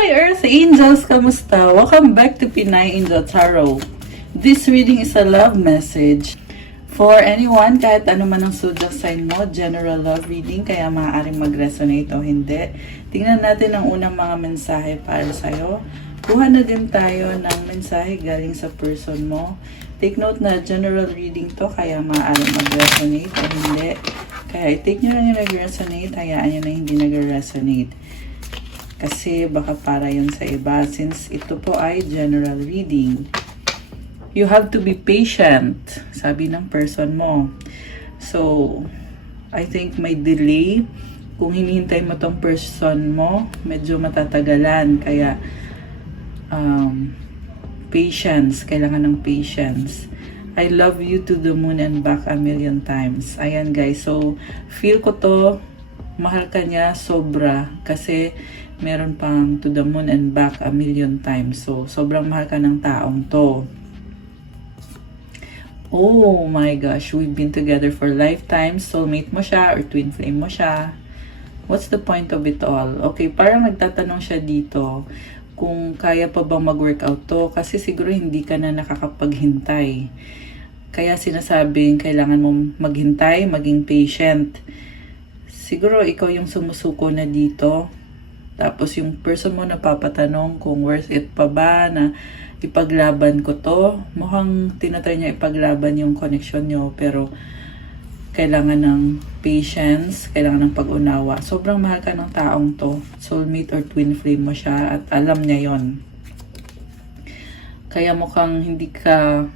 Hi Earth Angels! Kamusta? Welcome back to Pinay Angel Tarot. This reading is a love message for anyone, kahit ano man ang zodiac sign mo, general love reading, kaya maaaring mag-resonate o hindi. Tingnan natin ang unang mga mensahe para sa'yo. Kuha na din tayo ng mensahe galing sa person mo. Take note na general reading to, kaya maaaring mag-resonate o hindi. Kaya i-take nyo lang yung nag-resonate, hayaan nyo na hindi nag-resonate. Kasi baka para yun sa iba. Since ito po ay general reading, you have to be patient, sabi ng person mo. So, I think may delay. Kung hinihintay mo tong person mo, medyo matatagalan. Kaya, patience. Kailangan ng patience. I love you to the moon and back a million times. Ayan guys. So, feel ko to, mahal ka niya sobra. Kasi, meron pang to the moon and back a million times. So, sobrang mahal ka ng taong to. Oh my gosh, we've been together for lifetime. Soulmate mo siya or twin flame mo siya. What's the point of it all? Okay, parang nagtatanong siya dito kung kaya pa bang mag-workout to. Kasi siguro hindi ka na nakakapaghintay. Kaya sinasabing kailangan mong maghintay, maging patient. Siguro ikaw yung sumusuko na dito. Tapos yung person mo napapatanong kung worth it pa ba na ipaglaban ko to. Mukhang tinatry niya ipaglaban yung connection nyo, pero kailangan ng patience, kailangan ng pag-unawa. Sobrang mahal ka ng taong to. Soulmate or twin flame mo siya at alam niya yon. Kaya mukhang hindi ka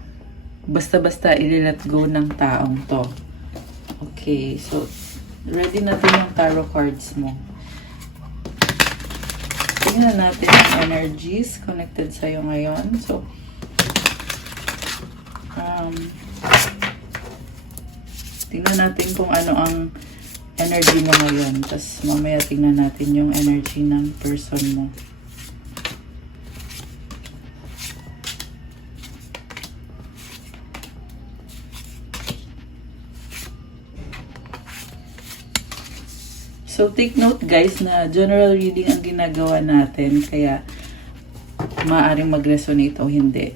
basta-basta i-let go ng taong to. Okay, so ready natin yung tarot cards mo. Tingnan natin yung energies connected sa'yo ngayon. So, tingnan natin kung ano ang energy mo ngayon. Tapos mamaya tingnan natin yung energy ng person mo. So, take note guys na general reading ang ginagawa natin. Kaya, maaaring mag-resonate o hindi.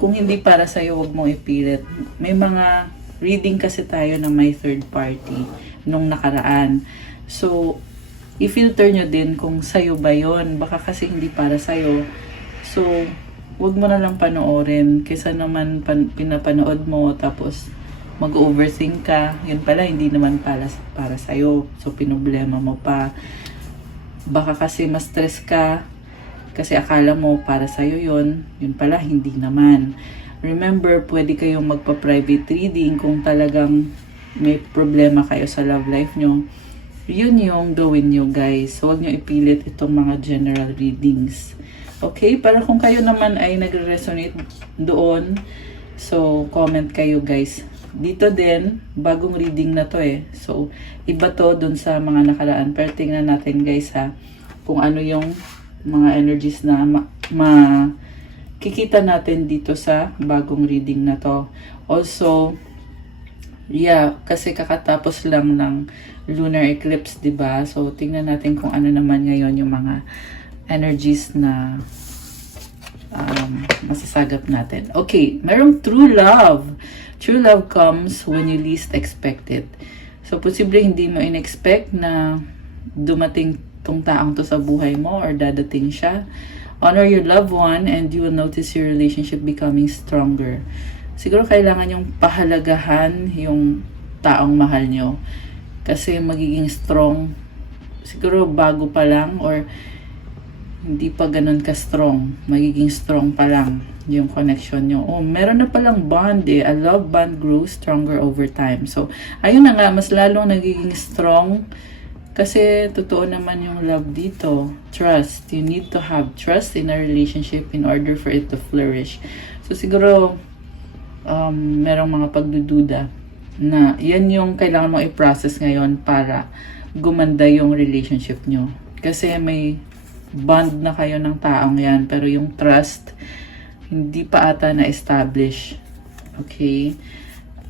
Kung hindi para sa'yo, huwag mong ipilit. May mga reading kasi tayo na may third party nung nakaraan. So, i-filter nyo din kung sa'yo ba yun. Baka kasi hindi para sa'yo. So, huwag mo na lang panoorin. Kaysa naman pinapanood mo tapos mag-overthink ka, yun pala hindi naman para sa'yo. So, pinoblema mo pa. Baka kasi mas stress ka kasi akala mo para sa'yo yun. Yun pala, hindi naman. Remember, pwede kayong magpa-private reading kung talagang may problema kayo sa love life nyo. Yun yung gawin nyo, guys. So, huwag nyo ipilit itong mga general readings. Okay? Para kung kayo naman ay nagre-resonate doon, so, comment kayo, guys. Dito din, bagong reading na to eh. So, iba to dun sa mga nakaraan. Pero tingnan natin guys ha, kung ano yung mga energies na makikita natin dito sa bagong reading na to. Also, yeah, kasi kakatapos lang ng lunar eclipse, diba? So, tingnan natin kung ano naman ngayon yung mga energies na masasagap natin. Okay, merong true love. True love comes when you least expect it. So, posible hindi mo in-expect na dumating tong taong to sa buhay mo or dadating siya. Honor your loved one and you will notice your relationship becoming stronger. Siguro kailangan yung pahalagahan yung taong mahal nyo. Kasi magiging strong. Siguro bago pa lang or hindi pa ganun ka-strong. Magiging strong pa lang yung connection nyo. Oh, meron na palang bond eh. A love bond grows stronger over time. So, ayun na nga, mas lalong nagiging strong kasi totoo naman yung love dito. Trust. You need to have trust in a relationship in order for it to flourish. So, siguro, merong mga pagdududa na yan yung kailangan mo i-process ngayon para gumanda yung relationship nyo. Kasi may bond na kayo ng taong yan, pero yung trust hindi pa ata na-establish. Okay?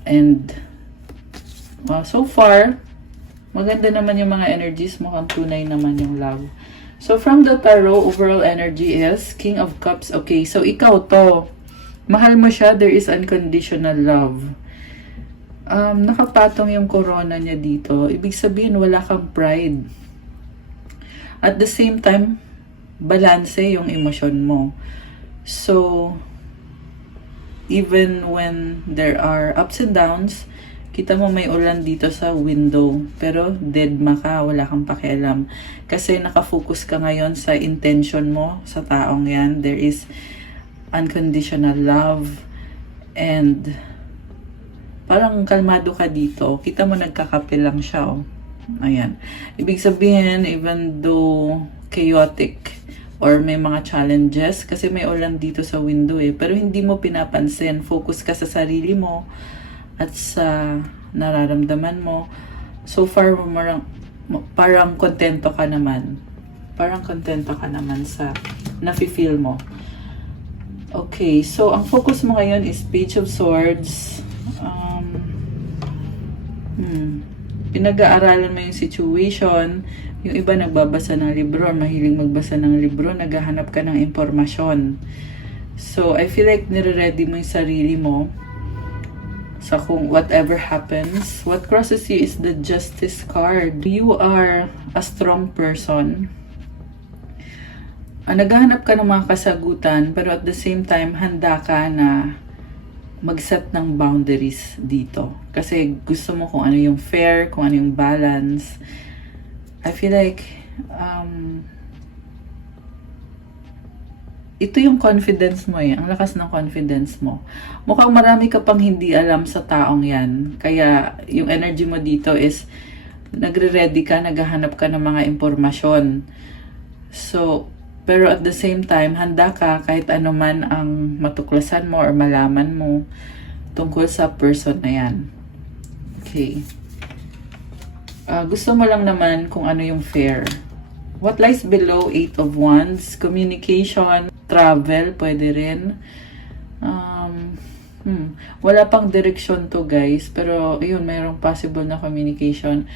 And so far, maganda naman yung mga energies mo, kung tunay naman yung love. So, from the tarot, overall energy is King of Cups. Okay, so ikaw to. Mahal mo siya, there is unconditional love. Nakapatong yung corona niya dito. Ibig sabihin, wala kang pride. At the same time, balanse yung emosyon mo. So, even when there are ups and downs, kita mo may ulan dito sa window. Pero deadma ka, wala kang pakialam. Kasi nakafocus ka ngayon sa intention mo sa taong yan. There is unconditional love. And parang kalmado ka dito. Kita mo nagkakape lang siya. Oh. Ayan. Ibig sabihin, even though chaotic or may mga challenges, kasi may ulan dito sa window pero hindi mo pinapansin. Focus ka sa sarili mo at sa nararamdaman mo. So far, parang kontento ka naman. Parang kontento ka naman sa nafe-feel mo. Okay, so ang focus mo ngayon is Page of Swords. Pinag-aaralan mo yung situation. Yung iba nagbabasa ng libro, mahiling magbasa ng libro, naghahanap ka ng impormasyon. So, I feel like nire-ready mo yung sarili mo sa kung whatever happens. What crosses you is the Justice card. You are a strong person. Naghahanap ka ng mga kasagutan, pero at the same time, handa ka na mag-set ng boundaries dito. Kasi gusto mo kung ano yung fair, kung ano yung balance. I feel like, ito yung confidence mo ang lakas ng confidence mo. Mukhang marami ka pang hindi alam sa taong yan. Kaya, yung energy mo dito is, nagre-ready ka, naghahanap ka ng mga impormasyon. So, pero at the same time, handa ka kahit ano man ang matuklasan mo or malaman mo tungkol sa person na yan. Okay. Gusto mo lang naman kung ano yung fair. What lies below? 8 of Wands. Communication, travel, pwede rin. Wala pang direksyon to guys. Pero yun, mayroong possible na communication.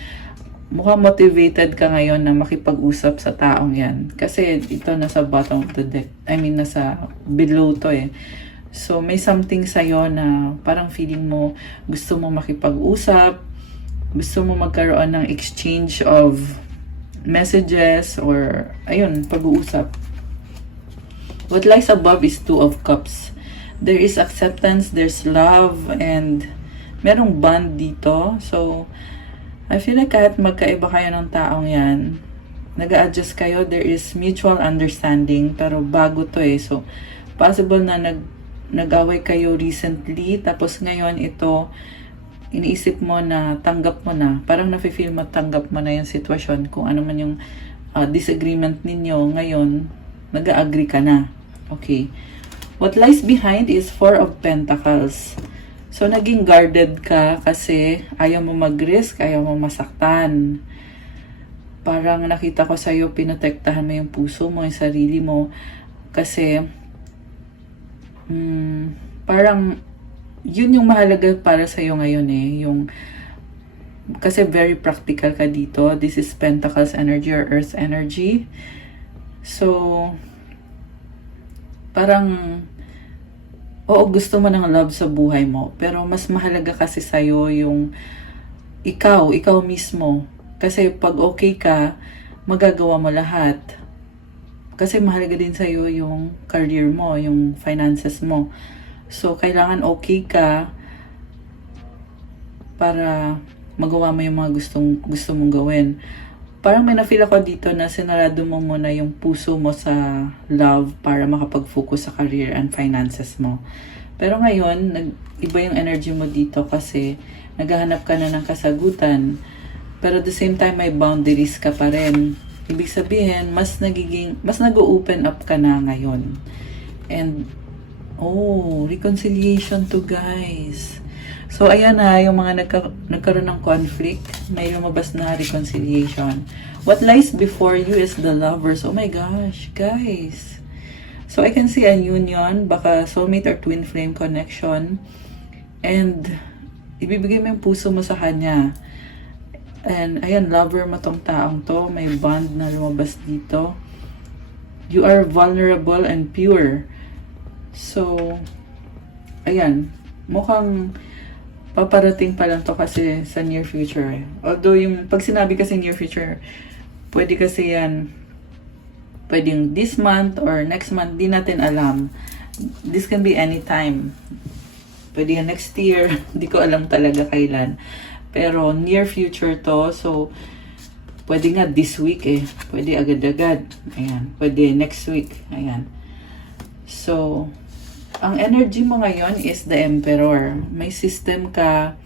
Mukhang motivated ka ngayon na makipag-usap sa taong yan. Kasi ito nasa bottom of the deck. I mean, nasa below to So, may something sa'yo na parang feeling mo gusto mo makipag-usap, gusto mo magkaroon ng exchange of messages or, ayun, pag-uusap. What lies above is 2 of Cups. There is acceptance, there's love, and merong bond dito. So, I feel like kahit magkaiba kayo ng taong yan, nag-a-adjust kayo, there is mutual understanding, pero bago to So, possible na nag-away kayo recently, tapos ngayon ito, iniisip mo na tanggap mo na, parang nafe-feel mo tanggap mo na yung sitwasyon, kung ano man yung disagreement ninyo, ngayon, nag-a-agree ka na. Okay. What lies behind is 4 of Pentacles. So, naging guarded ka kasi ayaw mo mag-risk, ayaw mo masaktan. Parang nakita ko sa'yo, pinotektahan mo yung puso mo, yung sarili mo. Kasi, parang, yun yung mahalaga para sa'yo ngayon Yung, kasi very practical ka dito. This is Pentacles energy or Earth energy. So, parang, oo, gusto mo ng love sa buhay mo. Pero mas mahalaga kasi sa'yo yung ikaw mismo. Kasi pag okay ka, magagawa mo lahat. Kasi mahalaga din sa'yo yung career mo, yung finances mo. So, kailangan okay ka para magawa mo yung mga gusto mong gawin. Parang may na-feel ako dito na sinarado mo muna yung puso mo sa love para makapag-focus sa career and finances mo. Pero ngayon, iba yung energy mo dito kasi naghahanap ka na ng kasagutan. Pero at the same time, may boundaries ka pa rin. Ibig sabihin, mas nag-open up ka na ngayon. And, reconciliation to guys. So, ayan yung mga nagkaroon ng conflict, may lumabas na reconciliation. What lies before you is the Lovers. Oh my gosh, guys. So, I can see a union, baka soulmate or twin flame connection. And, ibibigay mo yung puso mo sa kanya. And, ayan, lover mo tong taong to. May bond na lumabas dito. You are vulnerable and pure. So, ayan. Mukhang paparating pa lang to kasi sa near future. Although yung pag sinabi kasi near future, pwede kasi yan, pwedeng this month or next month, di natin alam. This can be anytime. Pwede yan next year, di ko alam talaga kailan. Pero near future to, so pwede nga this week eh. Pwede agad-agad. Ayan. Pwede next week. Ayan. So, ang energy mo ngayon is the Emperor. May system ka,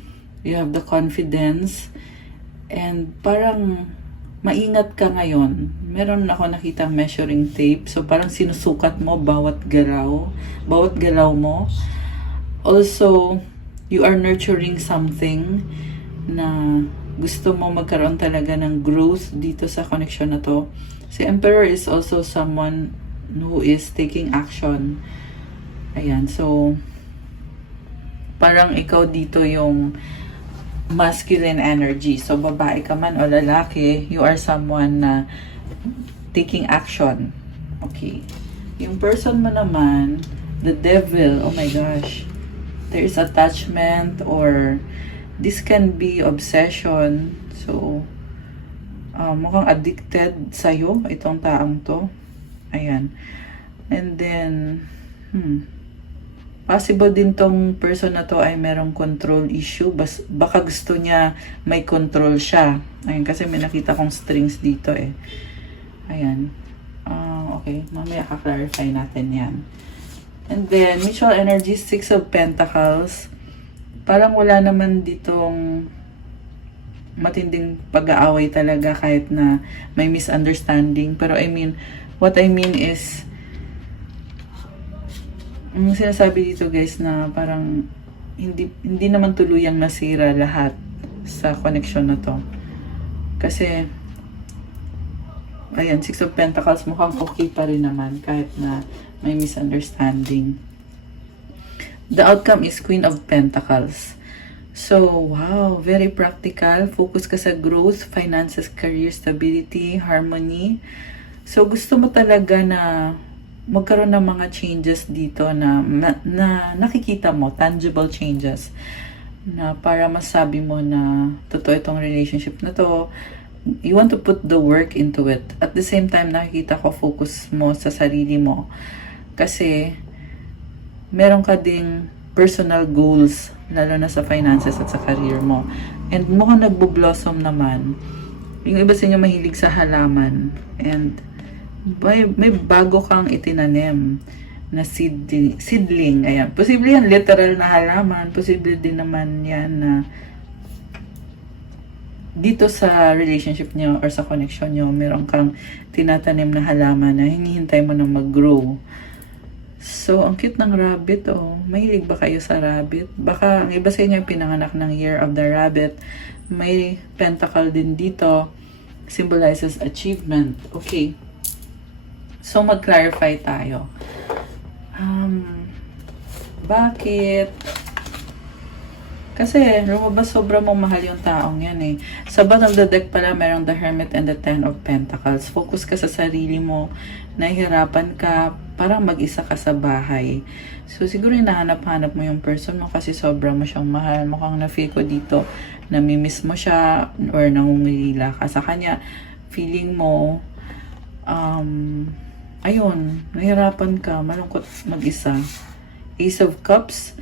you have the confidence, and parang maingat ka ngayon. Meron ako nakita measuring tape, so parang sinusukat mo bawat galaw mo. Also, you are nurturing something na gusto mo magkaroon talaga ng growth dito sa connection na to. Si Emperor is also someone who is taking action. Ayan, so parang ikaw dito yung masculine energy. So babae ka man o lalaki, you are someone na taking action. Okay. Yung person mo naman, the devil, oh my gosh. There is attachment or this can be obsession. So mukhang addicted sa'yo itong taong to. Ayan. And then possible din tong person na to ay merong control issue. Baka gusto niya may control siya. Ayan, kasi may nakita kong strings dito eh. Ayan. Okay, mamaya ka-clarify natin yan. And then, mutual energy, 6 of Pentacles. Parang wala naman ditong matinding pag-aaway talaga kahit na may misunderstanding. Pero what I mean is, ang sinasabi dito guys na parang hindi naman tuluyang nasira lahat sa connection na to. Kasi ayan, 6 of Pentacles mukhang okay pa rin naman kahit na may misunderstanding. The outcome is Queen of Pentacles. So, wow, very practical. Focus ka sa growth, finances, career, stability, harmony. So, gusto mo talaga na magkaroon ng mga changes dito na nakikita mo, tangible changes, na para masabi mo na totoo itong relationship na to. You want to put the work into it. At the same time, nakikita ko focus mo sa sarili mo. Kasi, meron ka ding personal goals, lalo na sa finances at sa career mo. And mukhang nagbo-blossom naman. Yung iba sa inyo mahilig sa halaman. And may bago kang itinanim na seedling. Ayan. Posible yan literal na halaman. Posible din naman yan na dito sa relationship nyo or sa connection nyo, meron kang tinatanim na halaman na hinihintay mo na mag-grow. So, ang cute ng rabbit, oh. Mahilig ba kayo sa rabbit? Baka ang iba sa inyo pinanganak ng Year of the Rabbit. May pentacle din dito. Symbolizes achievement. Okay. So, mag-clarify tayo. Bakit? Kasi, lumabas sobra mong mahal yung taong yan eh. Sa bottom of the deck pala, merong the Hermit and the Ten of Pentacles. Focus ka sa sarili mo. Nahihirapan ka. Parang mag-isa ka sa bahay. So, siguro hinahanap-hanap mo yung person mo kasi sobra mo siyang mahal. Mukhang na-feel ko dito, namimiss mo siya or nangungilila ka sa kanya. Feeling mo, ayun, nahirapan ka, malungkot mag-isa. Ace of Cups.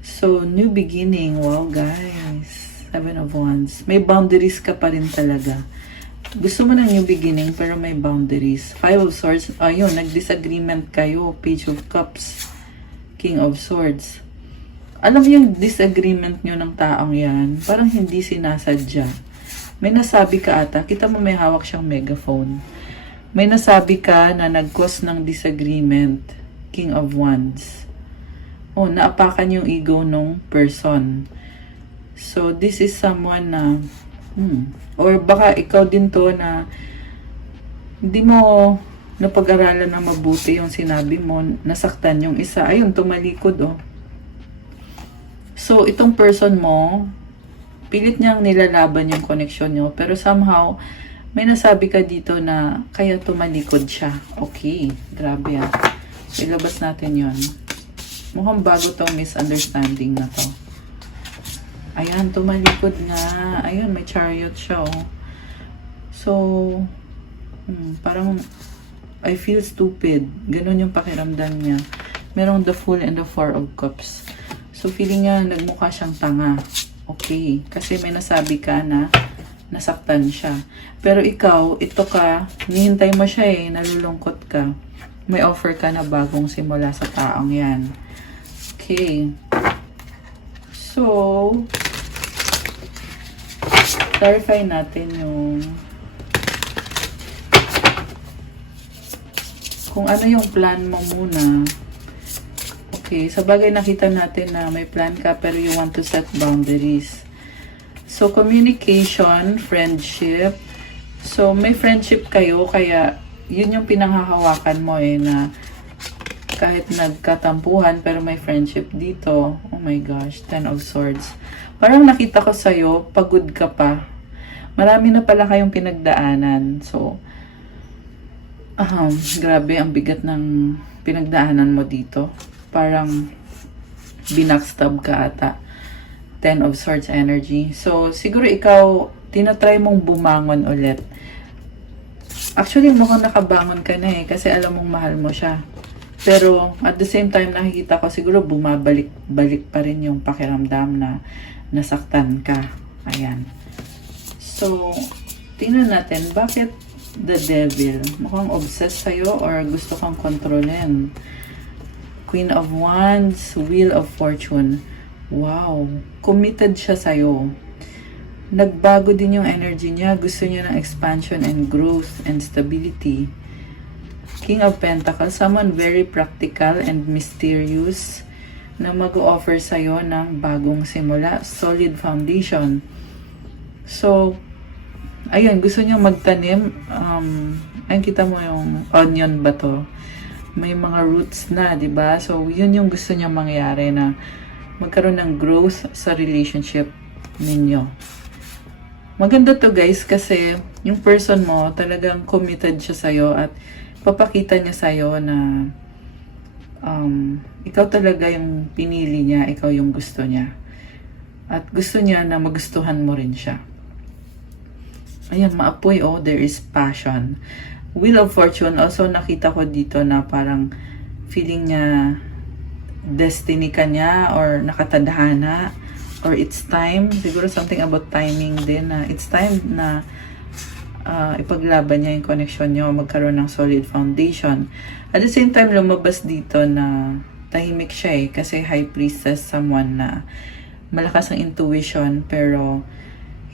So, new beginning. Wow, guys. 7 of Wands. May boundaries ka pa rin talaga. Gusto mo ng new beginning, pero may boundaries. 5 of Swords. Ayun, nag-disagreement kayo. Page of Cups. King of Swords. Alam mo yung disagreement nyo ng taong yan, parang hindi sinasadya. May nasabi ka ata. Kita mo may hawak siyang megaphone. May nasabi ka na nag-cause ng disagreement. King of Wands. Oh, naapakan yung ego nung person. So, this is someone na, or baka ikaw din to na hindi mo napag-aralan na mabuti yung sinabi mo, nasaktan yung isa. Ayun, tumalikod, oh. So, itong person mo, pilit niyang nilalaban yung connection nyo, pero somehow, may nasabi ka dito na kaya tumalikod siya. Okay, grabe ah. So, ilabas natin yon. Mukhang bago tong misunderstanding na to. Ayan, tumalikod nga. Ayun, may chariot siya, oh. So, parang, I feel stupid. Ganun yung pakiramdam niya. Merong the Fool and the Four of Cups. So, feeling niya, nagmukha siyang tanga. Okay. Kasi may nasabi ka na nasaktan siya. Pero ikaw, ito ka, nihintay mo siya eh, nalulungkot ka. May offer ka na bagong simula sa taong yan. Okay. So, clarify natin yung kung ano yung plan mo muna. Okay, sa bagay nakita natin na may plan ka pero you want to set boundaries. So, communication, friendship. So, may friendship kayo kaya yun yung pinanghahawakan mo eh na kahit nagkatampuhan pero may friendship dito. Oh my gosh, 10 of Swords. Parang nakita ko sa'yo, pagod ka pa. Marami na pala kayong pinagdaanan. So, grabe, ang bigat ng pinagdaanan mo dito. Parang binackstab ka ata. 10 of Swords energy. So, siguro ikaw, tinatry mong bumangon ulit. Actually, mukhang nakabangon ka na eh, kasi alam mong mahal mo siya. Pero, at the same time, nakikita ko siguro bumabalik-balik pa rin yung pakiramdam na nasaktan ka. Ayan. So, tingnan natin, bakit the devil? Mukhang obsessed sa'yo or gusto kang kontrolin. Queen of Wands, Wheel of Fortune. Wow. Committed siya sa'yo. Nagbago din yung energy niya. Gusto niya ng expansion and growth and stability. King of Pentacles, someone very practical and mysterious na mag-o-offer sa'yo ng bagong simula, solid foundation. So, ayun, gusto niya magtanim. Ayun, kita mo yung onion ba to? May mga roots na, di ba? So, yun yung gusto niya mangyari na magkaroon ng growth sa relationship ninyo. Maganda to guys kasi yung person mo talagang committed siya sa'yo at papakita niya sa'yo na ikaw talaga yung pinili niya, ikaw yung gusto niya. At gusto niya na magustuhan mo rin siya. Ayan, maapoy, oh, there is passion. Wheel of Fortune, also nakita ko dito na parang feeling niya destiny ka niya or nakatadhana or it's time. Siguro something about timing din na it's time na ipaglaban niya yung connection niyo, magkaroon ng solid foundation. At the same time, lumabas dito na tahimik siya eh, kasi High Priestess, someone na malakas ang intuition, pero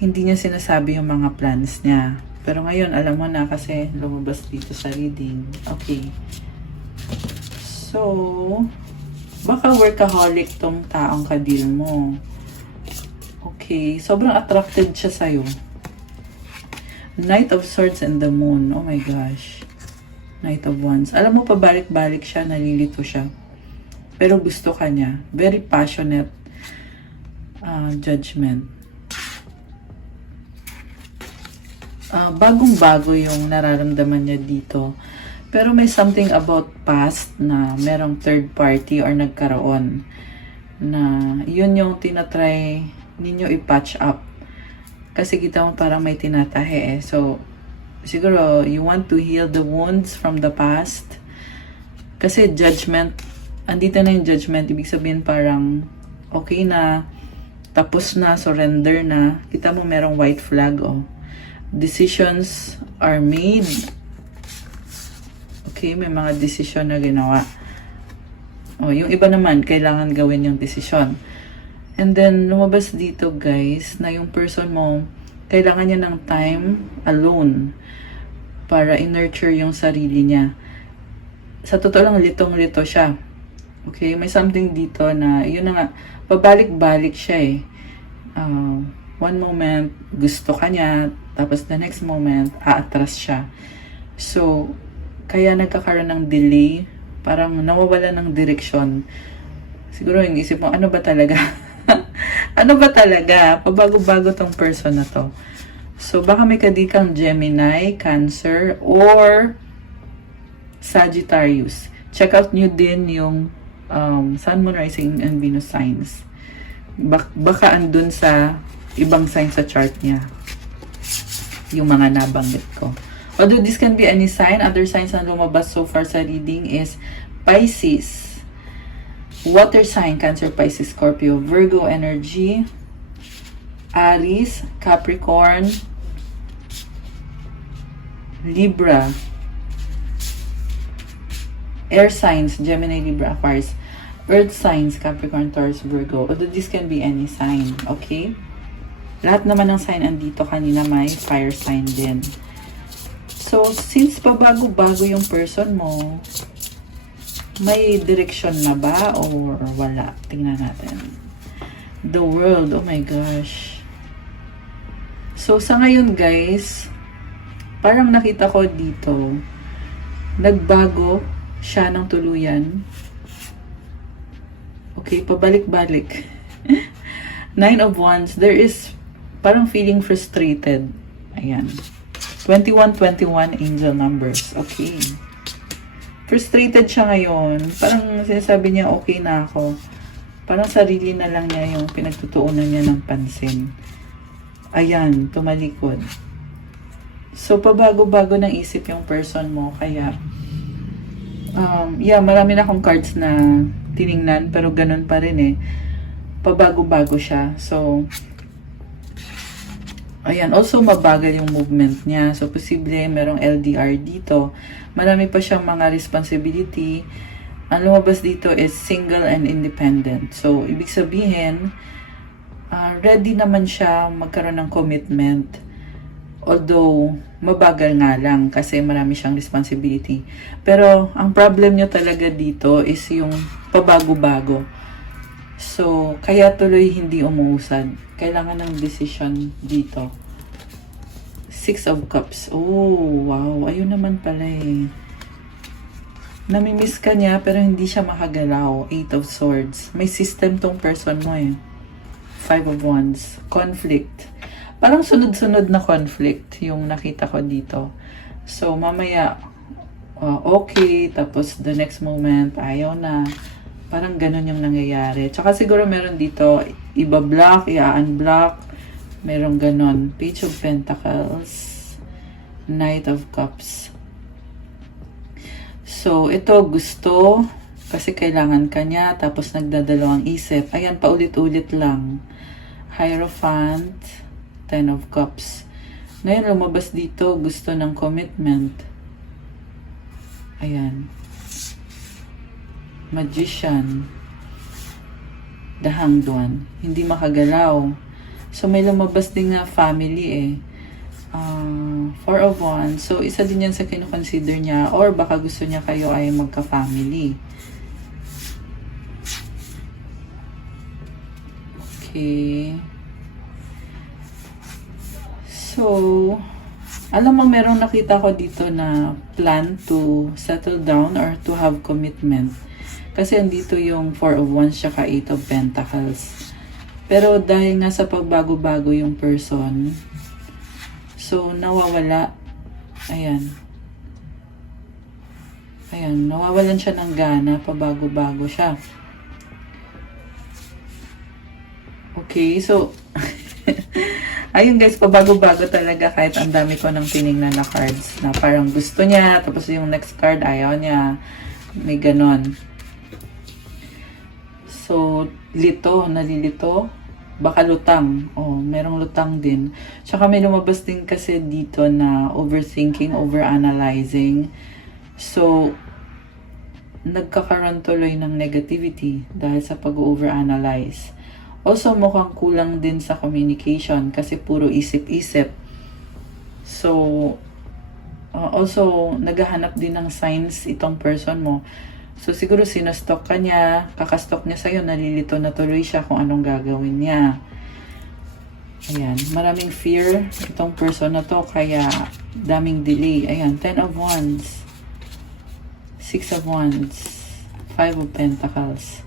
hindi niya sinasabi yung mga plans niya. Pero ngayon, alam mo na kasi lumabas dito sa reading. Okay. So, baka workaholic tong taong kadil mo. Okay. Sobrang attracted siya sa'yo. Knight of Swords and the Moon. Oh my gosh. Knight of Wands. Alam mo, pabalik-balik siya, nalilito siya. Pero gusto ka niya. Very passionate judgment. Bagong-bago yung nararamdaman niya dito. Pero may something about past na merong third party or nagkaroon na yun yung tinatry ninyo i-patch up. Kasi kita mo parang may tinatahe eh. So, siguro, you want to heal the wounds from the past. Kasi judgment, andito na yung judgment. Ibig sabihin parang, okay na, tapos na, surrender na. Kita mo merong white flag, oh. Decisions are made. Okay, may mga decision na ginawa. Oh, yung iba naman, kailangan gawin yung decision. And then, lumabas dito guys, na yung person mo, kailangan niya ng time alone para i-nurture yung sarili niya. Sa totoo lang, litong-lito siya. Okay, may something dito na, yun na nga, pabalik-balik siya eh. One moment, gusto ka niya, tapos the next moment, aatras siya. So, kaya nagkakaroon ng delay, parang nawawala ng direksyon. Siguro yung isip mo, ano ba talaga? Ano ba talaga? Pabago-bago tong person na to. So, baka may kadikang Gemini, Cancer, or Sagittarius. Check out nyo din yung Sun, Moon, Rising, and Venus signs. Baka andun sa ibang sign sa chart niya. Yung mga nabanggit ko. Although this can be any sign, other signs na lumabas so far sa reading is Pisces, Water sign, Cancer, Pisces, Scorpio, Virgo energy, Aries, Capricorn, Libra, air signs, Gemini, Libra, Aquarius, earth signs, Capricorn, Taurus, Virgo. Although this can be any sign, okay? Lahat naman ng sign andito kanina may fire sign din. So, since pabago-bago yung person mo, may direction na ba or wala? Tingnan natin. The world, oh my gosh. So, sa ngayon guys, parang nakita ko dito, nagbago siya ng tuluyan. Okay, pabalik-balik. 9 of Wands, there is parang feeling frustrated. Ayan. 21-21 angel numbers. Okay. Frustrated siya ngayon. Parang sinasabi niya, okay na ako. Parang sarili na lang niya yung pinagtutuunan niya ng pansin. Ayan, tumalikod. So, pabago-bago ng isip yung person mo. Kaya, yeah, marami na akong cards na tiningnan. Pero ganun pa rin eh. Pabago-bago siya. So, ayan. Also, mabagal yung movement niya. So, posible merong LDR dito. Marami pa siyang mga responsibility. Ang lumabas dito is single and independent. So, ibig sabihin, ready naman siya magkaroon ng commitment. Although, mabagal nga lang kasi marami siyang responsibility. Pero, ang problem niya talaga dito is yung pabago-bago. So, kaya tuloy hindi umuusad. Kailangan ng decision dito. 6 of Cups. Oh, wow. Ayun naman pala eh. Namimiss ka niya pero hindi siya makagalaw. 8 of Swords. May system tong person mo eh. 5 of Wands. Conflict. Parang sunod-sunod na conflict yung nakita ko dito. So, mamaya, okay. Tapos, the next moment, ayaw na. Parang ganun yung nangyayari. Tsaka siguro meron dito, iba-block, i-unblock. Merong ganun. Page of Pentacles. Knight of Cups. So, ito gusto. Kasi kailangan ka niya. Tapos nagdadalawang isip. Ayan, paulit-ulit lang. Hierophant. 10 of Cups. Ngayon, lumabas dito. Gusto ng commitment. Ayan. Magician. The Hanged One. Hindi makagalaw. So, may lumabas din nga family eh. 4 of Wands. So, isa din yan sa kinukonsider niya. Or baka gusto niya kayo ay magka-family. Okay. So, alam mo, merong nakita ko dito na plan to settle down or to have commitment. Kasi andito yung 4 of Wands tsaka 8 of Pentacles. Pero dahil nga sa pagbago-bago yung person, so nawawala. Ayan. Ayan, nawawalan siya ng gana, pabago-bago siya. Okay, so ayun guys, pabago-bago talaga kahit ang dami ko ng tinignan na cards na parang gusto niya, tapos yung next card ayaw niya. May ganon. So, nalilito. Baka lutang. Oh, merong lutang din. Tsaka may lumabas din kasi dito na overthinking, overanalyzing. So, nagkakaroon tuloy ng negativity dahil sa pag-overanalyze. Also, mukhang kulang din sa communication kasi puro isip-isip. So, also, naghahanap din ng signs itong person mo. So, siguro sinastok ka niya, kakastok niya sa'yo, nalilito na tuloy siya kung anong gagawin niya. Ayan, maraming fear itong person na to, kaya daming delay. Ayan, 10 of Wands, 6 of Wands, 5 of Pentacles.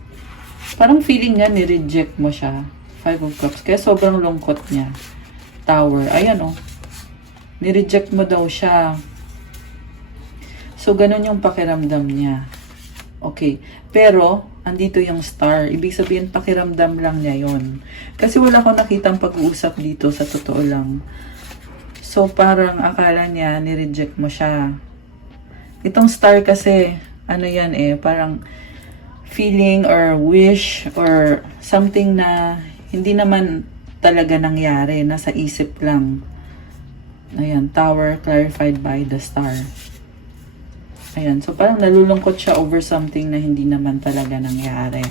Parang feeling nga, ni-reject mo siya. 5 of Cups. Kaya sobrang lungkot niya. Tower. Ayan o. Nireject mo daw siya. So, ganun yung pakiramdam niya. Okay. Pero, andito yung star. Ibig sabihin, pakiramdam lang niya yon. Kasi wala akong nakitang pag-uusap dito sa totoo lang. So, parang akala niya, nireject mo siya. Itong star kasi, ano yan parang feeling or wish or something na hindi naman talaga nangyari. Nasa isip lang. Ayan, Tower clarified by the star. Ayan, so parang nalulungkot siya over something na hindi naman talaga nangyari.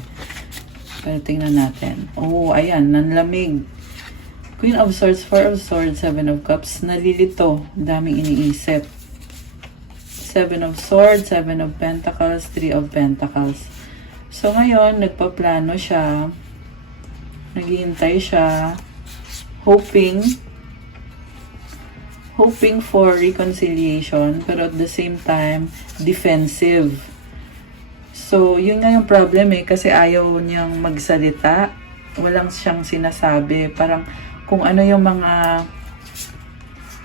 Pero tingnan natin. Oh, ayan, nanlamig. Queen of Swords, Four of Swords, Seven of Cups. Nalilito. Daming iniisip. Seven of Swords, Seven of Pentacles, Three of Pentacles. So ngayon, nagpaplano siya. Naghihintay siya. Hoping for reconciliation, pero at the same time, defensive. So, yun nga yung problem kasi ayaw niyang magsalita. Walang siyang sinasabi. Parang kung ano yung mga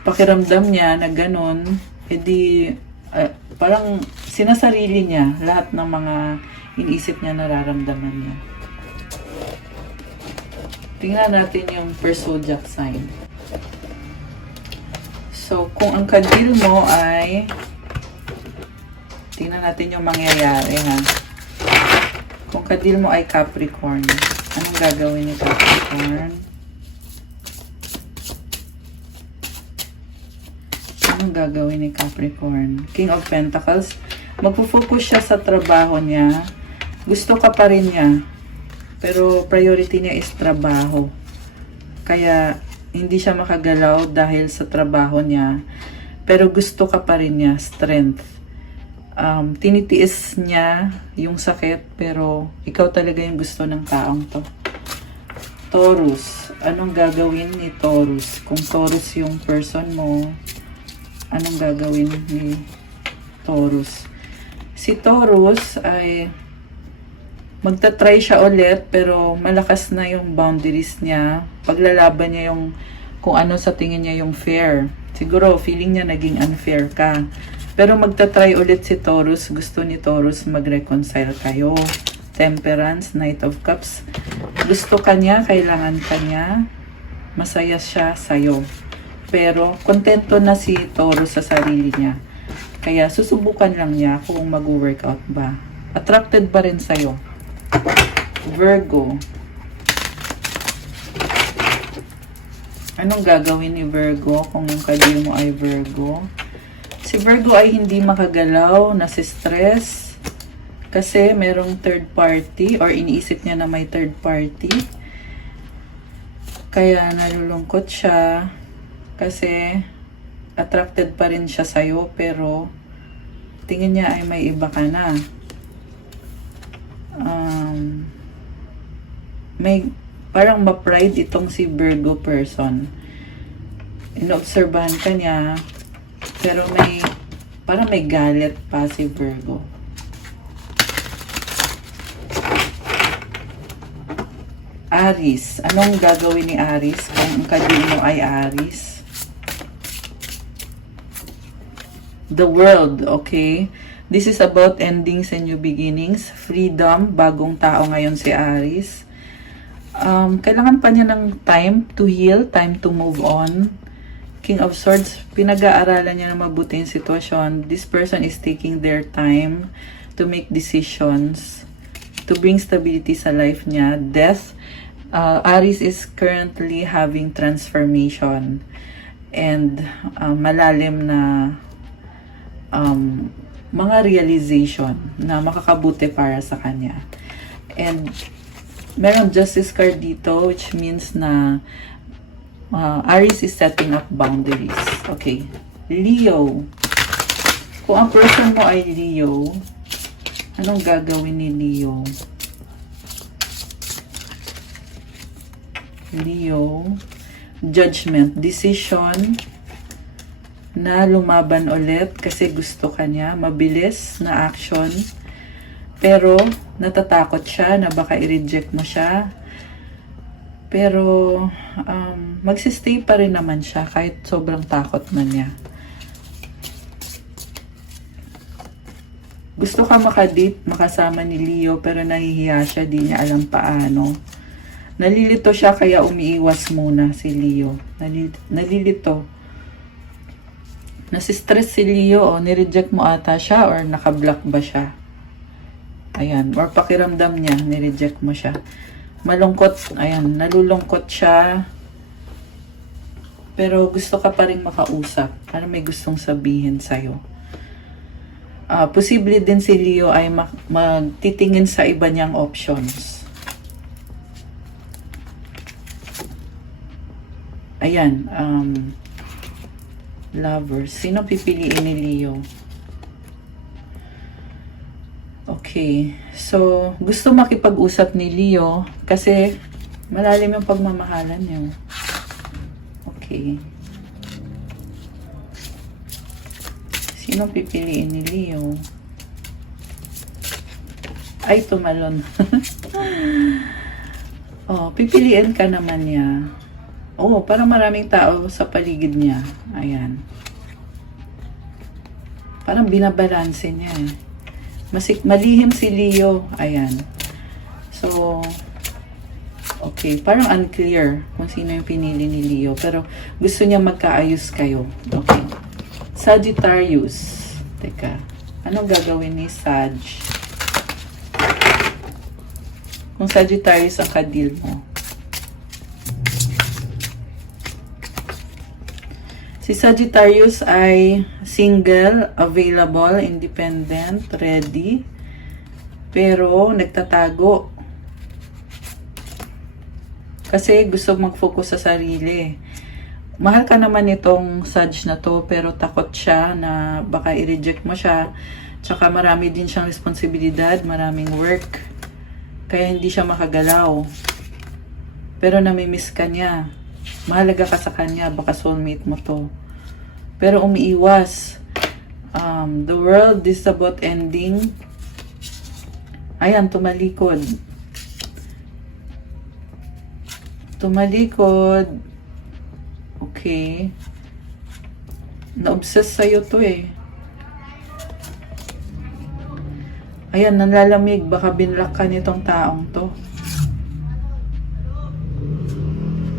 pakiramdam niya na ganun, edi parang sinasarili niya lahat ng mga iniisip niya, nararamdaman niya. Tingnan natin yung first zodiac sign. So, kung ang kadil mo ay, tingnan natin yung mangyayari ha. Kung kadil mo ay Capricorn, anong gagawin ni Capricorn? Anong gagawin ni Capricorn? King of Pentacles, magpo-focus siya sa trabaho niya. Gusto ka pa rin niya, pero priority niya is trabaho. Kaya, hindi siya makagalaw dahil sa trabaho niya. Pero gusto ka pa rin niya, strength. Tinitiis niya yung sakit, pero ikaw talaga yung gusto ng taong to. Taurus. Anong gagawin ni Taurus? Kung Taurus yung person mo, anong gagawin ni Taurus? Si Taurus ay magta-try siya ulit, pero malakas na yung boundaries niya. Paglalaban niya yung kung ano sa tingin niya yung fair. Siguro, feeling niya naging unfair ka. Pero magta-try ulit si Taurus. Gusto ni Taurus mag-reconcile kayo. Temperance, Knight of Cups. Gusto ka niya, kailangan ka niya. Masaya siya sa'yo. Pero, kontento na si Taurus sa sarili niya. Kaya, susubukan lang niya kung mag-workout ba. Attracted ba rin sa'yo? Virgo. Anong gagawin ni Virgo kung yung kadil mo ay Virgo? Si Virgo ay hindi makagalaw, nasi-stress kasi merong third party or iniisip niya na may third party. Kaya nalulungkot siya kasi attracted pa rin siya sa'yo pero tingin niya ay may iba ka na. May parang ma-pride itong si Virgo person. Inoobserbahan ka niya, pero parang may galit pa si Virgo. Aries. Anong gagawin ni Aries kung ang kadil mo ay Aries? The World, okay? This is about endings and new beginnings. Freedom, bagong tao ngayon si Aries. Kailangan pa niya ng time to heal, time to move on. King of Swords, pinag-aaralan niya na mabuti yung sitwasyon. This person is taking their time to make decisions, to bring stability sa life niya. Death, Aries is currently having transformation and malalim na mga realization na makakabuti para sa kanya. And meron Justice card dito, which means na Aries is setting up boundaries. Okay. Leo. Kung ang person mo ay Leo, anong gagawin ni Leo? Leo. Judgment. Decision na lumaban ulit kasi gusto ka niya. Mabilis na action. Pero natatakot siya na baka i-reject mo siya. Pero, magsistay pa rin naman siya kahit sobrang takot na niya. Gusto ka makadate, makasama ni Leo, pero nahihiya siya, di niya alam paano. Nalilito siya kaya umiiwas muna si Leo. Nalilito. Nasistress si Leo, nireject mo ata siya or nakablock ba siya? Ayan, or pakiramdam niya, nireject mo siya. Malungkot, ayan, nalulungkot siya. Pero gusto ka pa rin makausap. Ano may gustong sabihin sa'yo? Posible din si Leo ay magtitingin sa iba niyang options. Ayan, lovers. Sino pipiliin ni Leo? Okay. So, gusto makipag-usap ni Leo kasi malalim yung pagmamahalan niyo. Okay. Sino pipiliin ni Leo? Ay, tumalon. Oh, pipiliin ka naman niya. Oh, parang maraming tao sa paligid niya. Ayan. Parang binabalanse niya eh. Malihim si Leo. Ayan. So, okay. Parang unclear kung sino yung pinili ni Leo. Pero gusto niya magkaayos kayo. Okay. Sagittarius. Teka. Anong gagawin ni Sag? Kung Sagittarius ang kadil mo. Si Sagittarius ay single, available, independent, ready, pero nagtatago. Kasi gusto mag-focus sa sarili. Mahal ka naman itong Sag na to, pero takot siya na baka i-reject mo siya. Tsaka marami din siyang responsibilidad, maraming work. Kaya hindi siya makagalaw. Pero namimiss ka niya. Mahalaga ka sa kanya, baka soulmate mo to. Pero umiiwas. The world is about ending. Ayan, tumalikod. Tumalikod. Okay. Na-obsess sa'yo to eh. Ayan, nanlalamig. Baka binlock ka nitong taong to.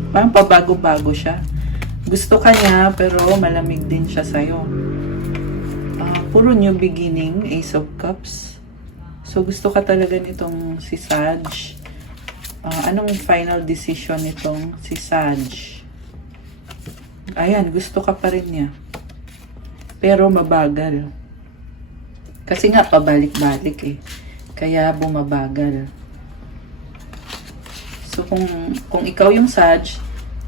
Parang pabago-bago siya. Gusto ka niya, pero malamig din siya sa'yo. Puro new beginning, Ace of Cups. So, gusto ka talaga nitong si Sag. Anong final decision nitong si Sag? Ayan, gusto ka pa rin niya. Pero mabagal. Kasi nga, pabalik-balik eh. Kaya bumabagal. So, kung ikaw yung Sag,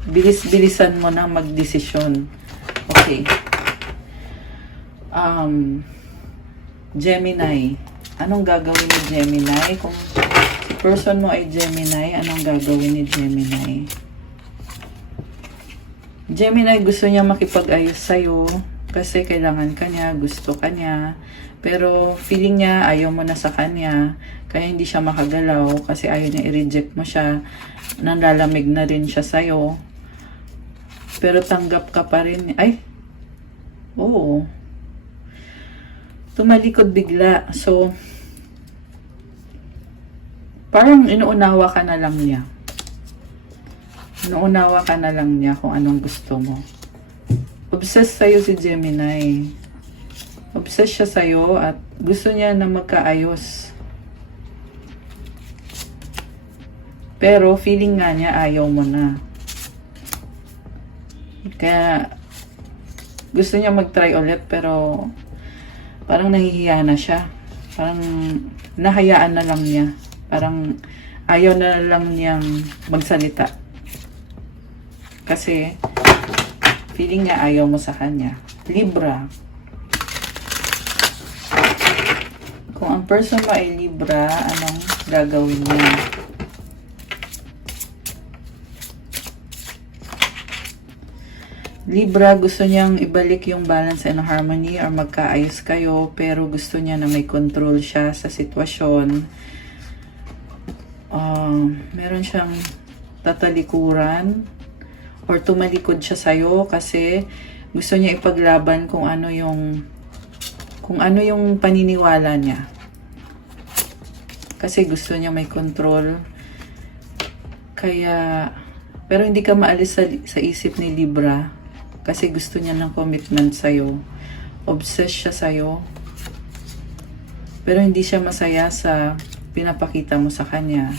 bilis-bilisan mo na magdesisyon. Okay. Gemini. Anong gagawin ni Gemini? Kung si person mo ay Gemini, anong gagawin ni Gemini? Gemini, gusto niya makipag-ayos sa'yo kasi kailangan ka niya, gusto ka niya. Pero feeling niya, ayaw mo na sa kanya. Kaya hindi siya makagalaw kasi ayaw niya i-reject mo siya. Nanlalamig na rin siya sa'yo. Pero tanggap ka pa rin. Ay! Oo. Tumalikod bigla. So, parang inuunawa ka na lang niya. Inuunawa ka na lang niya kung anong gusto mo. Obsessed sa'yo si Gemini. Obsessed siya sa'yo at gusto niya na magkaayos. Pero feeling nga niya ayaw mo na. Kaya gusto niya mag-try ulit pero parang nahihiya na siya. Parang nahayaan na lang niya. Parang ayaw na lang niyang magsalita. Kasi feeling niya ayaw mo sa kanya. Libra. Kung ang person mo ay Libra, anong gagawin niya? Libra, gusto niyang ibalik yung balance and harmony or magkaayos kayo, pero gusto niya na may control siya sa sitwasyon. Meron siyang tatalikuran or tumalikod siya sa'yo kasi gusto niya ipaglaban kung ano yung paniniwala niya. Kasi gusto niya may control. Kaya, pero hindi ka maalis sa isip ni Libra kasi gusto niya ng commitment sa'yo. Obsessed siya sa'yo. Pero hindi siya masaya sa pinapakita mo sa kanya.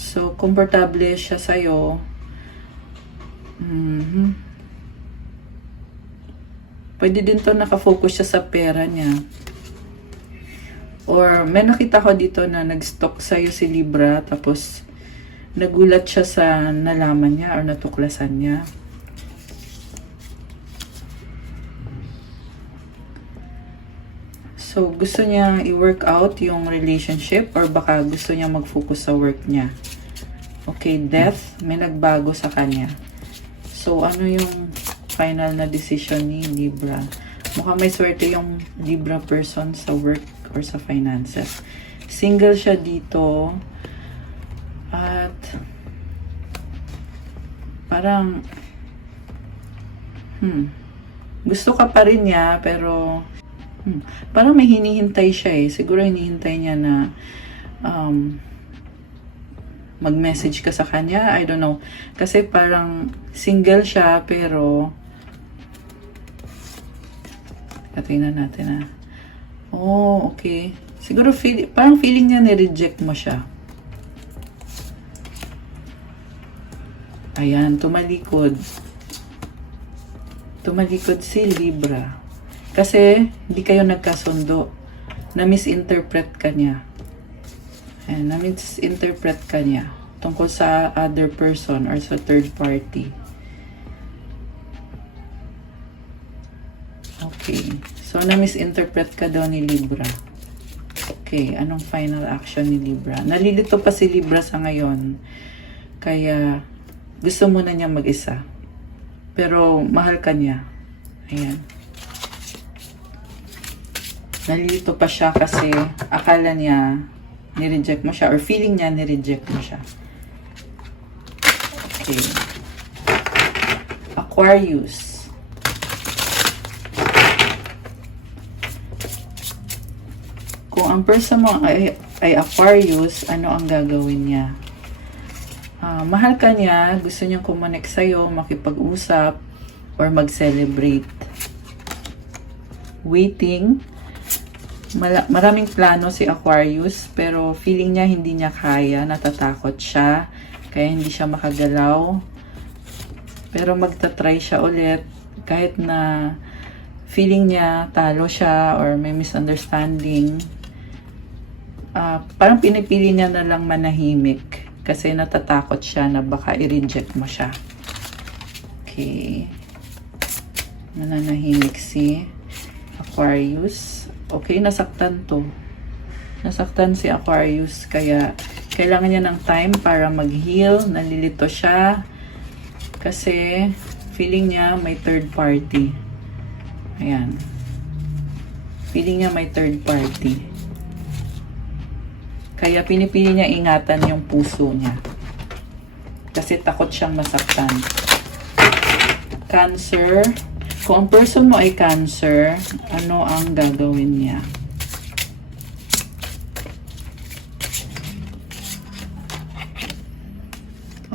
So, komportable siya sa'yo. Pwede din to nakafocus siya sa pera niya. Or may nakita ko dito na nag-stalk sa'yo si Libra tapos nagulat siya sa nalaman niya or natuklasan niya. So, gusto niya i-work out yung relationship or baka gusto niya mag-focus sa work niya. Okay, death, may nagbago sa kanya. So, ano yung final na decision ni Libra? Mukhang may swerte yung Libra person sa work or sa finances. Single siya dito. At parang gusto ka pa rin niya pero parang may hinihintay siya eh. Siguro hinihintay niya na mag-message ka sa kanya. I don't know. Kasi parang single siya pero tingnan natin oh, okay. Siguro parang feeling niya ni-reject mo siya. Ayan, tumalikod. Tumalikod si Libra. Kasi hindi kayo nagkasundo. Na-misinterpret ka niya. Ayan, na-misinterpret ka niya tungkol sa other person or sa third party. Okay. So, na-misinterpret ka daw ni Libra. Okay. Anong final action ni Libra? Nalilito pa si Libra sa ngayon. Kaya, gusto muna niya mag-isa. Pero, mahal ka niya. Ayan. Nalilito pa siya kasi akala niya ni-reject mo siya or feeling niya ni-reject mo siya. Okay. Aquarius. Kung ang person mo ay Aquarius, ano ang gagawin niya? Mahal ka niya, gusto niyang kumonek sa'yo, makipag-usap, or mag-celebrate. Waiting. Maraming plano si Aquarius, pero feeling niya hindi niya kaya, natatakot siya, kaya hindi siya makagalaw. Pero magta-try siya ulit, kahit na feeling niya talo siya or may misunderstanding. Parang pinipili niya na lang manahimik kasi natatakot siya na baka i-reject mo siya. Okay. Nananahimik si Aquarius. Okay, nasaktan to. Nasaktan si Aquarius kaya kailangan niya ng time para mag-heal. Nalilito siya kasi feeling niya may third party. Ayan. Feeling niya may third party. Kaya pinipili niya ingatan yung puso niya. Kasi takot siyang masaktan. Cancer. Kung ang person mo ay Cancer, ano ang gagawin niya?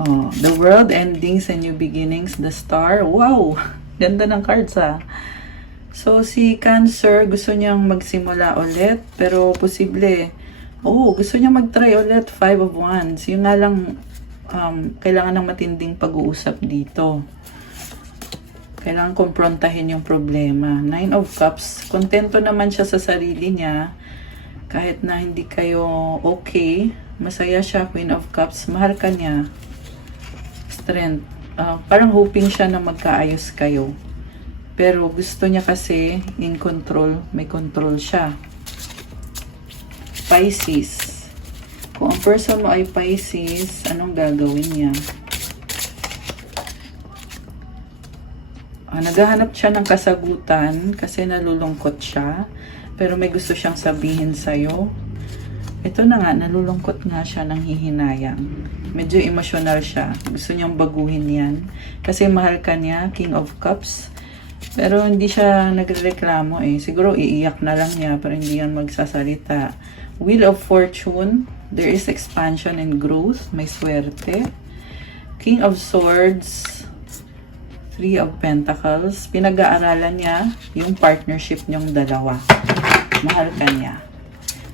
Oh, the world endings and new beginnings, the star. Wow! Ganda ng cards So, si Cancer, gusto niyang magsimula ulit, pero posible, gusto niya mag-try ulit, 5 of Wands. Yun nga lang, kailangan ng matinding pag-uusap dito. Kailangan kumprontahin yung problema. 9 of Cups, kontento naman siya sa sarili niya. Kahit na hindi kayo okay, masaya siya. Queen of Cups, mahal ka niya. Strength, parang hoping siya na magkaayos kayo. Pero gusto niya kasi in control, may control siya. Pisces. Kung ang person mo ay Pisces, anong gagawin niya? Naghahanap siya ng kasagutan kasi nalulungkot siya. Pero may gusto siyang sabihin sa'yo. ito na nga, nalulungkot nga siya ng hihinayang. Medyo emotional siya. Gusto niyang baguhin yan. Kasi mahal ka niya, King of Cups. Pero hindi siya nagreklamo eh. Siguro iiyak na lang niya, pero hindi yan magsasalita. Wheel of Fortune, there is expansion and growth. May swerte. King of Swords, Three of Pentacles. Pinag-aaralan niya yung partnership niyong dalawa. Mahal ka niya.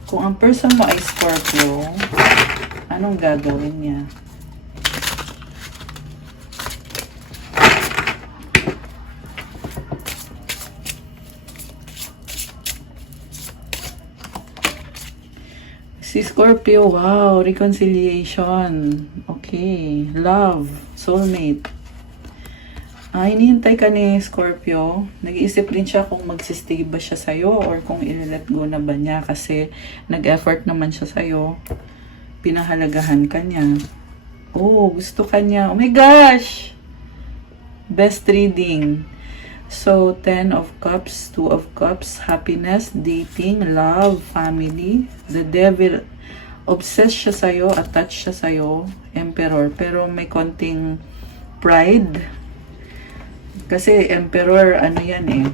Kung ang person mo ay Scorpio, anong gagawin niya? Si Scorpio, wow, reconciliation. Okay, love, soulmate. Hinihintay ka ni Scorpio. Nag-iisip rin siya kung magsistay ba siya sa'yo or kung i-let go na ba niya kasi nag-effort naman siya sa'yo. Pinahalagahan ka niya. Oh, gusto ka niya. Oh my gosh! Best reading. So, 10 of Cups, 2 of Cups, happiness, dating, love, family. The Devil, obsessed siya sa'yo, attached siya sa'yo, Emperor. Pero may konting pride. Kasi Emperor, ano yan eh,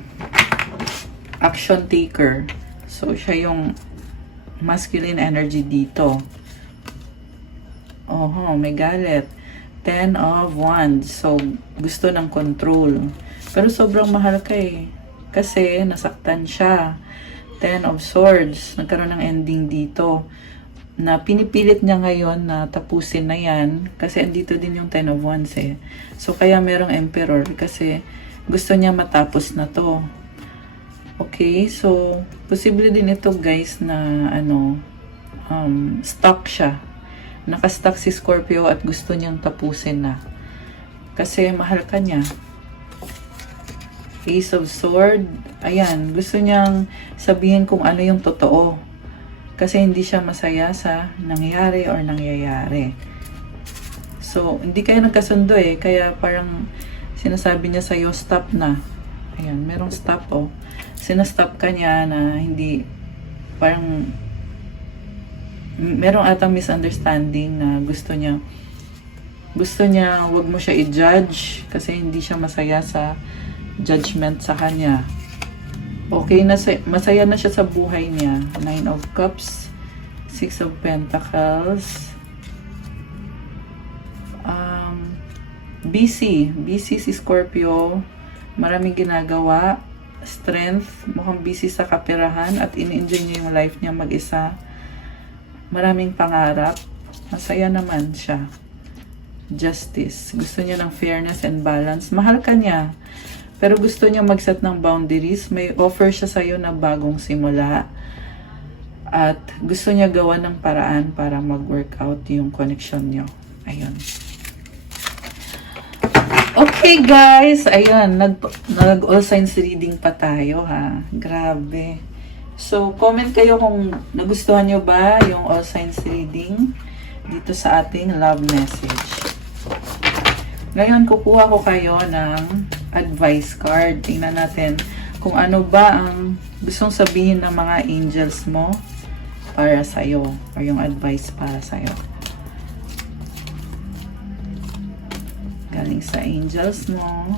action taker. So, siya yung masculine energy dito. Oho, may galit. 10 of Wands. So, gusto ng control. Pero sobrang mahal ka eh. Kasi nasaktan siya. 10 of Swords. Nagkaroon ng ending dito. Na pinipilit niya ngayon na tapusin na yan. Kasi andito din yung 10 of Wands eh. So, kaya merong Emperor. Kasi gusto niya matapos na to. Okay? So, posible din ito guys na stuck siya. Nakastuck si Scorpio at gusto niyang tapusin na. Kasi mahal ka niya. Ace of Sword. Ayan, gusto niyang sabihin kung ano yung totoo. Kasi hindi siya masaya sa nangyari or nangyayari. So, hindi kayo nagkasundo eh. Kaya parang sinasabi niya sa'yo, stop na. Ayan, merong stop oh. Sinastop ka niya na hindi, parang, merong atang misunderstanding na gusto niya wag mo siya i-judge kasi hindi siya masaya sa judgment sa kanya. Okay, masaya na siya sa buhay niya. 9 of Cups, 6 of Pentacles. Busy si Scorpio. Maraming ginagawa. Strength. Mukhang busy sa kaperahan at in-enjoy niya yung life niya mag-isa. Maraming pangarap. Masaya naman siya. Justice. Gusto niya ng fairness and balance. Mahal ka niya. Pero gusto niya mag-set ng boundaries. May offer siya sa'yo na bagong simula. At gusto niya gawa ng paraan para mag-workout yung connection niyo. Ayun. Okay guys. Ayun. Nag-all signs reading pa tayo ha. Grabe. So, comment kayo kung nagustuhan niyo ba yung all signs reading dito sa ating love message. Ngayon, kukuha ko kayo ng advice card. Tingnan natin kung ano ba ang gustong sabihin ng mga angels mo para sa'yo. Or yung advice para sa'yo. Galing sa angels mo.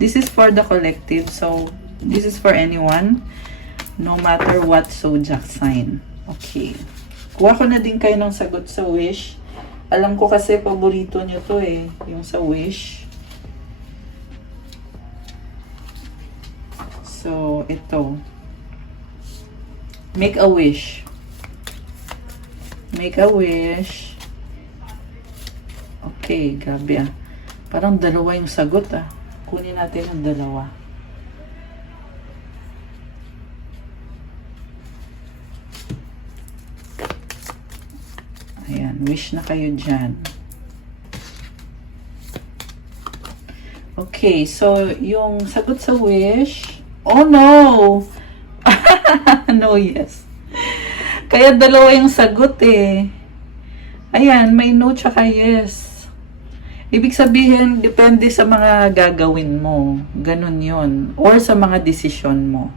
This is for the collective. So, this is for anyone. No matter what zodiac sign. Okay. Kuha ko na din kayo ng sagot sa wish. Alam ko kasi paborito nyo to eh. Yung sa wish. So, ito. Make a wish. Make a wish. Okay, grabe ah. Parang dalawa yung sagot ah. Kunin natin yung dalawa. Ayan, wish na kayo dyan. Okay, so yung sagot sa wish, oh no! No, yes. Kaya dalawa yung sagot eh. Ayan, may no tsaka yes. Ibig sabihin, depende sa mga gagawin mo. Ganon yun. Or sa mga desisyon mo.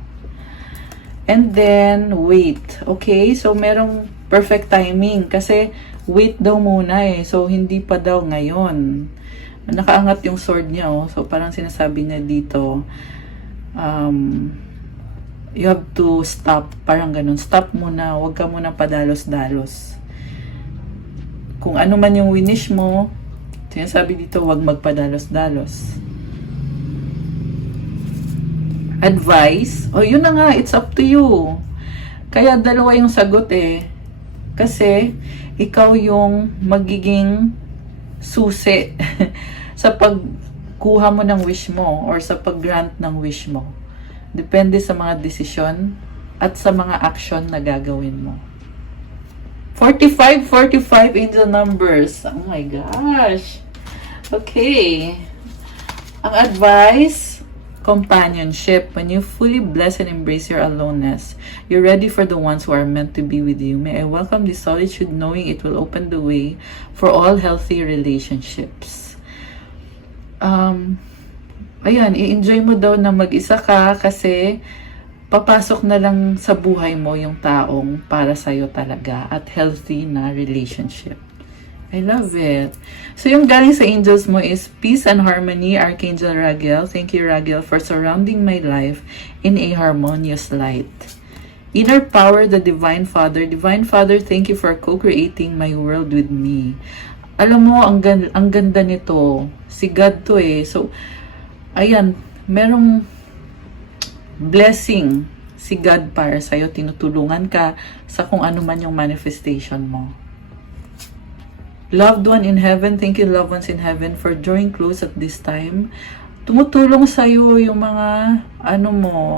And then, wait. Okay, so merong perfect timing. Kasi, wait daw muna eh. So, hindi pa daw ngayon. Nakaangat yung sword niya, oh. So, parang sinasabi niya dito, you have to stop. Parang ganun. Stop muna. Huwag ka muna padalos-dalos. Kung ano man yung winish mo, sinasabi dito, huwag magpadalos-dalos. Advice? O, yun na nga. It's up to you. Kaya dalawa yung sagot eh. Kasi, ikaw yung magiging susi sa pagkuha mo ng wish mo or sa pag-grant ng wish mo. Depende sa mga desisyon at sa mga action na gagawin mo. 45 angel numbers. Oh my gosh. Okay. Ang advice, companionship. When you fully bless and embrace your aloneness, you're ready for the ones who are meant to be with you. May I welcome this solitude, knowing it will open the way for all healthy relationships. Ayan, i-enjoy mo daw na mag-isa ka kasi papasok na lang sa buhay mo yung taong para sa'yo talaga at healthy na relationship. I love it. So, yung galing sa angels mo is peace and harmony, Archangel Raguel. Thank you, Raguel, for surrounding my life in a harmonious light. Inner power, the Divine Father. Divine Father, thank you for co-creating my world with me. Alam mo, ang ganda nito. Si God to eh. So, ayan, merong blessing si God para sa'yo. Tinutulungan ka sa kung ano man yung manifestation mo. Loved one in heaven, thank you loved ones in heaven for drawing close at this time. Tumutulong sa'yo yung mga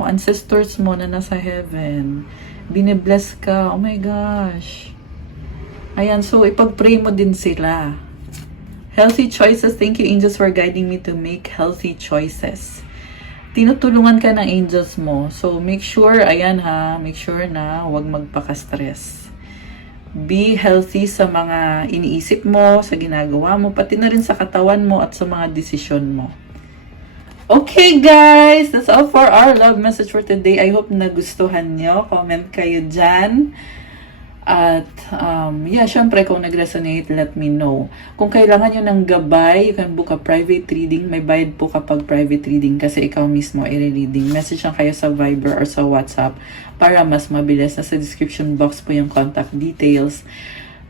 ancestors mo na nasa heaven. Bine-bless ka. Oh my gosh. Ayan, so ipag-pray mo din sila. Healthy choices, thank you angels for guiding me to make healthy choices. Tinutulungan ka ng angels mo. So make sure, make sure na huwag magpaka-stress. Be healthy sa mga iniisip mo, sa ginagawa mo, pati na rin sa katawan mo at sa mga desisyon mo. Okay guys, that's all for our love message for today. I hope nagustuhan nyo. Comment kayo dyan. At, syempre, kung nag-resonate, let me know. Kung kailangan nyo ng gabay, you can book a private reading. May bayad po kapag private reading kasi ikaw mismo i-reading. Message lang kayo sa Viber or sa WhatsApp para mas mabilis. Nasa description box po yung contact details.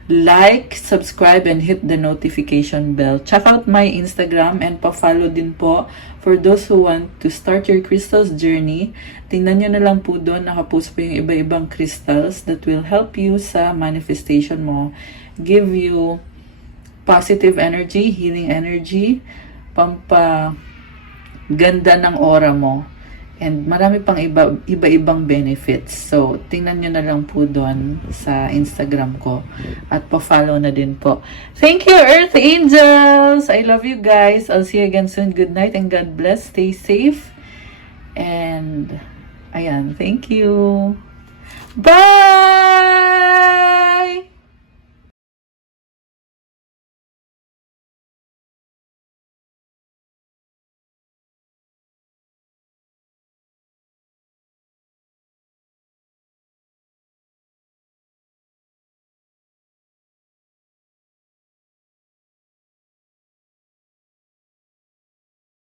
Like, subscribe, and hit the notification bell. Check out my Instagram and pa-follow din po for those who want to start your crystals journey. Tingnan nyo na lang po doon, nakapost po yung iba-ibang crystals that will help you sa manifestation mo. Give you positive energy, healing energy, pampaganda ng aura mo. And marami pang iba-ibang benefits. So, tingnan nyo na lang po doon sa Instagram ko. At pa-follow na din po. Thank you, Earth Angels! I love you guys. I'll see you again soon. Good night and God bless. Stay safe. And, ayan, thank you. Bye!